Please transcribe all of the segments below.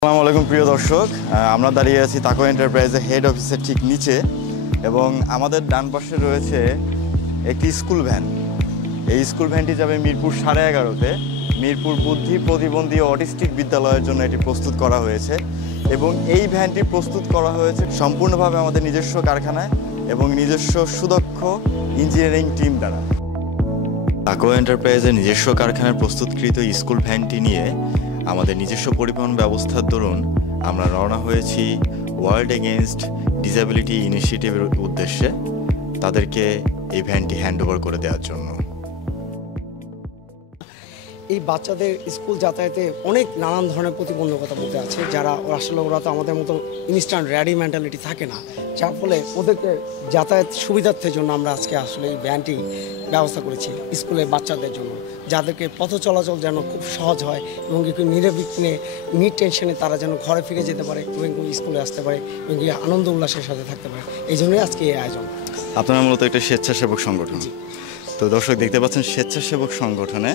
আসসালামু আলাইকুম প্রিয় দর্শক, আমরা দাঁড়িয়ে আছি তাকো এন্টারপ্রাইজের হেড অফিসের ঠিক নিচে এবং আমাদের ডান পাশে রয়েছে একটি স্কুল ভ্যান। এই স্কুল ভ্যানটি যাবে মিরপুর 11:30-তে। মিরপুর বুদ্ধি প্রতিবন্ধী অটিস্টিক বিদ্যালয়ের জন্য এটি প্রস্তুত করা হয়েছে এবং এই ভ্যানটি প্রস্তুত করা হয়েছে সম্পূর্ণভাবে আমাদের নিজস্ব কারখানায় এবং নিজস্ব সুদক্ষ ইঞ্জিনিয়ারিং টিম দ্বারা। তাকো এন্টারপ্রাইজের নিজস্ব কারখানায় প্রস্তুতকৃত স্কুল ভ্যানটি নিয়ে আমাদের নিজস্ব পরিবহন ব্যবস্থার দরুন আমরা রওনা হয়েছি ওয়ার্ল্ড এগেইনস্ট ডিসেবিলিটি ইনিশিয়েটিভের উদ্দেশ্যে তাদেরকে এই ভ্যানটি হ্যান্ডওভার করে দেওয়ার জন্য। এই বাচ্চাদের স্কুল যাতায়াতে অনেক নানান ধরনের প্রতিবন্ধকতা মধ্যে আছে, যারা আসলে ওরা তো আমাদের মতো ইনস্ট্যান্ট রেডি মেন্টালিটি থাকে না, যার ফলে ওদেরকে যাতায়াত সুবিধার্থের জন্য আমরা আজকে আসলে এই ভ্যানটি ব্যবস্থা করেছি স্কুলের বাচ্চাদের জন্য, যাদেরকে পথ চলাচল যেন খুব সহজ হয় এবং একটু নিরবিঘ্নে টেনশনে তারা যেন ঘরে ফিরে যেতে পারে এবং স্কুলে আসতে পারে এবং আনন্দ উল্লাসের সাথে থাকতে পারে। এই জন্যই আজকে এই আয়োজন। আপনারা মূলত একটা স্বেচ্ছাসেবক সংগঠন। তো দর্শক দেখতে পাচ্ছেন স্বেচ্ছাসেবক সংগঠনে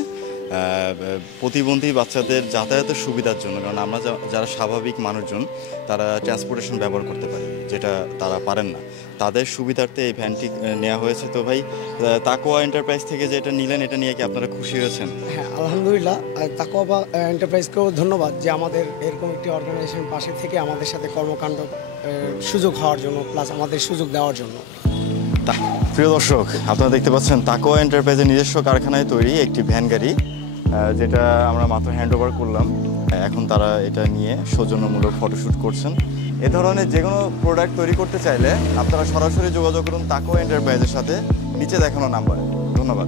প্রতিবন্ধী বাচ্চাদের যাতায়াতের সুবিধার জন্য, কারণ আমরা যারা স্বাভাবিক মানুষজন তারা ট্রান্সপোর্টেশন ব্যবহার করতে পারে যেটা তারা পারেন না, তাদের সুবিধার্থে এই ভ্যানটি নেওয়া হয়েছে। তো ভাই, তাকোয়া এন্টারপ্রাইজ থেকে যে এটা নিলেন, এটা নিয়ে কি আপনারা খুশি হয়েছেন? হ্যাঁ, আলহামদুলিল্লাহ। তাকোয়া এন্টারপ্রাইজকেও ধন্যবাদ যে আমাদের এরকম একটি অর্গানাইজেশন পাশে থেকে আমাদের সাথে কর্মকাণ্ড সুযোগ হওয়ার জন্য, প্লাস আমাদের সুযোগ দেওয়ার জন্য। প্রিয় দর্শক, আপনারা দেখতে পাচ্ছেন তাকোয়া এন্টারপ্রাইজের নিজস্ব কারখানায় তৈরি একটি ভ্যান গাড়ি, যেটা আমরা মাত্র হ্যান্ডওভার করলাম। এখন তারা এটা নিয়ে সৌজন্যমূলক ফটোশ্যুট করছেন। এ ধরনের যে কোনো প্রোডাক্ট তৈরি করতে চাইলে আপনারা সরাসরি যোগাযোগ করুন তাকোয়া এন্টারপ্রাইজের সাথে নিচে দেখানো নাম্বারে। ধন্যবাদ।